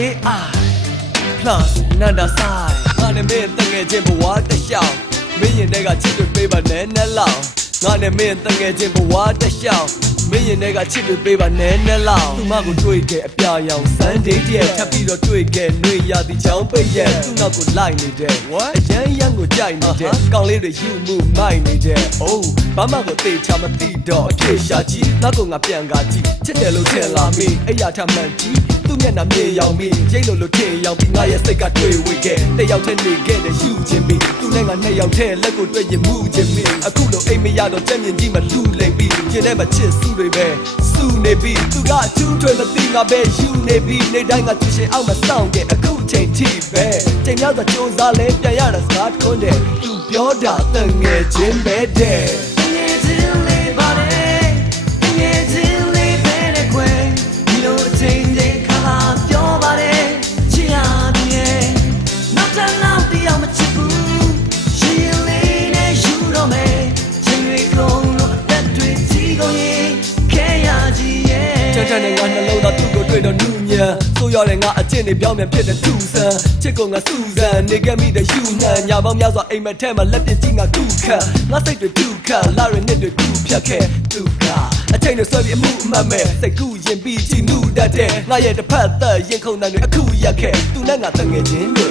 AI plus နန္ဒဆိုင်ငါနဲ့မင်းတငယ်ချင်းဘဝတစ်လျှောက်မင်းရင်တွေကချစ်တွေပေးပါနဲ့နဲ့လောက်ငါနဲ့မင်းတငယ်ချင်းဘဝတစ်လျှောက်မင်းရင်တွေကချစ်တွေပေးပါနဲ့နဲ့လောက်သူမကိုတွေ့ခဲ့အပြာရောင် Sunday တည်းထပ်ပြီးတော့တွေ့ခဲ့နှွေရသည်ချောင်းပိတ်ရဲ့သူ့နောက်ကိုလိုက်နေတဲ့ what အရန်ရန်ကိုကြိုက်နေတဲ့ကောင်းလေးတွေယူမှုမိုက်နေတဲ့ oh ဘာမှကိုသိချမသိတော့အဖြစ်ရှာကြည့်နောက်ကိုငါပြန်ကားကြည့်ချစ်တယ်လို့ထင်လာမိအဲ့ရထမှန်ကြည့်သူ့မျက်နှာမြေရောင်မိရိတ်လို့ထင်ရောင်ပြီးငါရဲ့စိတ်ကတွေ့ဝေခဲ့တယောက်တည်းနေခဲ့တဲ့ယူခြင်းပြီးသူနဲ့ငါနှစ်ယောက်တည်းလက်ကိုတွေ့ရင်မှုခြင်းပြီးအခုလိုအိမ်မရတော့ကြက်မြင်ကြီးမလူလိမ့်ပြီးကျင်ထဲမှာချစ်စုတွေပဲစုနေပြီးသူကအထူးထွေမသိငါပဲယူနေပြီးနေတိုင်းကသူရှင်အောင်မဆောင်ခဲ့အခုချိန်ထိပဲချိန်များစွာကြိုးစားလဲပြန်ရတာစကားထွန်းတယ်သူပြောတာတငယ်ချင်းပဲတဲ့ငယ်ချင်းလေးပါတဲ့ငယ်ချင်းလေးပဲတဲ့ကွယ်ဒီလိုအချိန်ချင်းခါပြောပါတယ်ချစ်ရတဲ့နောက်တစ်နောက်တယောက်မချစ်ဘူးရှင်လေးနဲ့ယူတော့မယ်ချိန်တွေကုန်လို့အသက်တွေကြီးကုန်ရင်ခဲရကြီးရဲ့ချမ်းနဲ့ငါနှလုံးသားသူ့ကိုတွေ့တော့နူးညံဆိုရတဲ့ငါအကျင့်တွေပြောင်းပြန်ဖြစ်တဲ့သူဆန်ချစ်ကိုငါစူဇန်နေခဲ့မိတဲ့ယူနှံညာပေါင်းများစွာအိမ်မက်ထဲမှာလက်ပြကြီးငါခုခတ်ငါစိတ်တွေဒုက္ခလာရနှစ်တွေခုဖြတ်ခဲ့ဒုက္ခအချိန်တွေဆွဲပြီးအမှုအမှတ်မဲ့စိတ်ကူးရင်ပြီးကြည်နူးတတ်တဲ့ငါရဲ့တစ်ဖက်သက်ရင်ခုန်တန်တွေအခုရက်ခဲ့သူနဲ့ငါတငယ်ချင်းတွေ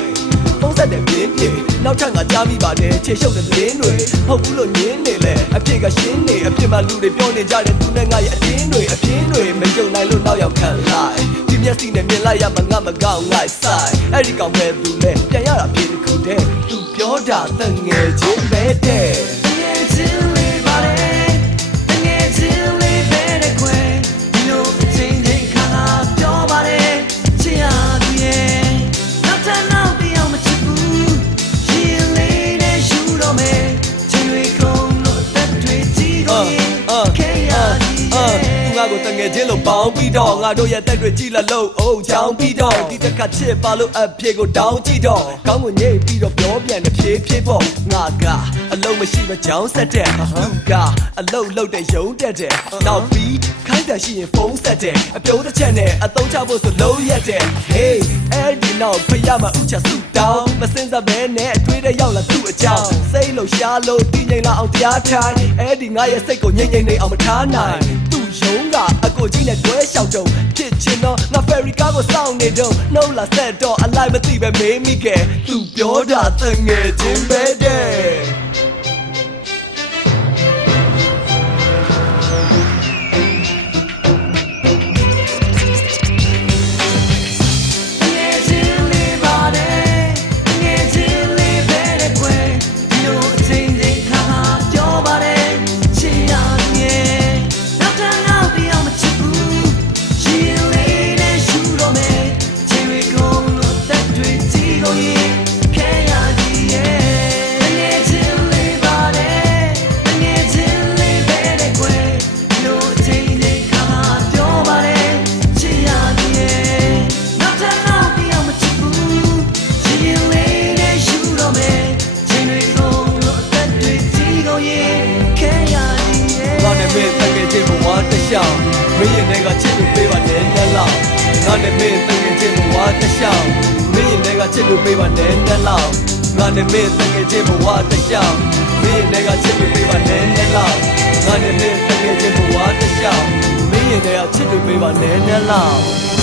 ပုံစံတဲ့ပြင်းပြနောက်ထပ်ငါကြားမိပါတယ်ခြေရှုပ်တဲ့သတင်းတွေဟုတ်ဘူးလို့ညင်းနေလဲအဖြစ်ကရှင်းနေအဖြစ်မှလူတွေပြောနေကြတဲ့သူနဲ့ငါရဲ့အတင်းတွေအပြင်းတွေမယုံနိုင်လို့နောက်ရောက်ခံလိုက်ဒီမျက်စိနဲ့မြင်လိုက်ရမှငါမကောင်းငါဆိုင်အဲ့ဒီကောင်ပဲသူလဲပြန်ရတာဖြစ်တစ်ခုတည်းသူပြောတာတငယ်ချင်းပဲတဲ့တငယ်ချင်းလေးပါလေတငယ်ချင်းလေးပဲတဲ့ခွေဒီလိုအချင်းချင်းခါပြောပါတယ်ချစ်ရသူရဲ့နောက်ထပ်နောက်တယောက်မချစ်ဘူးရှင်လေးနဲ့ယူတော့မယ်ချင်းတွေကုန်လို့အသက်တွေကြီးကုန်ရင်ခဲရကြီးရဲ့သူငါကိုတငယ်ချင်းလို့ပေါင်းပြီးတော့ငါတို့ရဲ့တက်တွေကြည်လာလို့အိုးချောင်းပြီးတော့ဒီတစ်ခါချစ်ပါလို့အဖေကိုတောင်းကြည့်တော့ကောင်းကိုညိတ်ပြီးတော့ပြောပြန်တဲ့ဖြည်းဖြည်းပေါ့ငါကအလုံးမရှိမချောင်းဆက်တဲ့လူကအလုံးလုံးတဲ့ယုံတက်တဲ့နောက်ပြီးခိုင်းတယ်ရှိရင်ဖုန်းဆက်တဲ့အပြုံးတစ်ချက်နဲ့အသုံးချဖို့ဆိုလုံးရက်တဲ့ hey အဲ့ဒီနောက်ဖရမဥချဆူတောင်းမစင်စားဘဲနဲ့အတွေ့တဲ့ရောက်လာသူ့အကြောင်းစိတ်လို့ရှားလို့တည်ငြိမ်လာအောင်တရားထိုင်အဲ့ဒီငါရဲ့စိတ်ကိုငြိမ်ငြိမ်နေအောင်မထားနိုင်သူ့ယုံကအကိုကြီးနဲ့တွဲလျှောက်တော့ဖြစ်ချင်တော့ငါဖယ်ရီကားကိုစောင့်နေတော့နှုတ်လာဆက်တော့အလိုက်မသိပဲမေးမိခဲ့သူပြောတာတငယ်ချင်းပဲတဲ့မင်းရင်တွေကချစ်လို့ပေးပါနဲ့နဲ့လောက်ငါနဲ့မင်းတကယ်ချင်းဘဝတစ်လျှောက်မင်းရင်တွေကချစ်လို့ပေးပါနဲ့နဲ့လောက်ငါနဲ့မင်းတကယ်ချင်းဘဝတစ်လျှောက်မင်းရင်တွေကချစ်လို့ပေးပါနဲ့နဲ့လောက်ငါနဲ့မင်းတကယ်ချင်းဘဝတစ်လျှောက်မင်းရင်တွေကချစ်လို့ပေးပါနဲ့နဲ့လောက်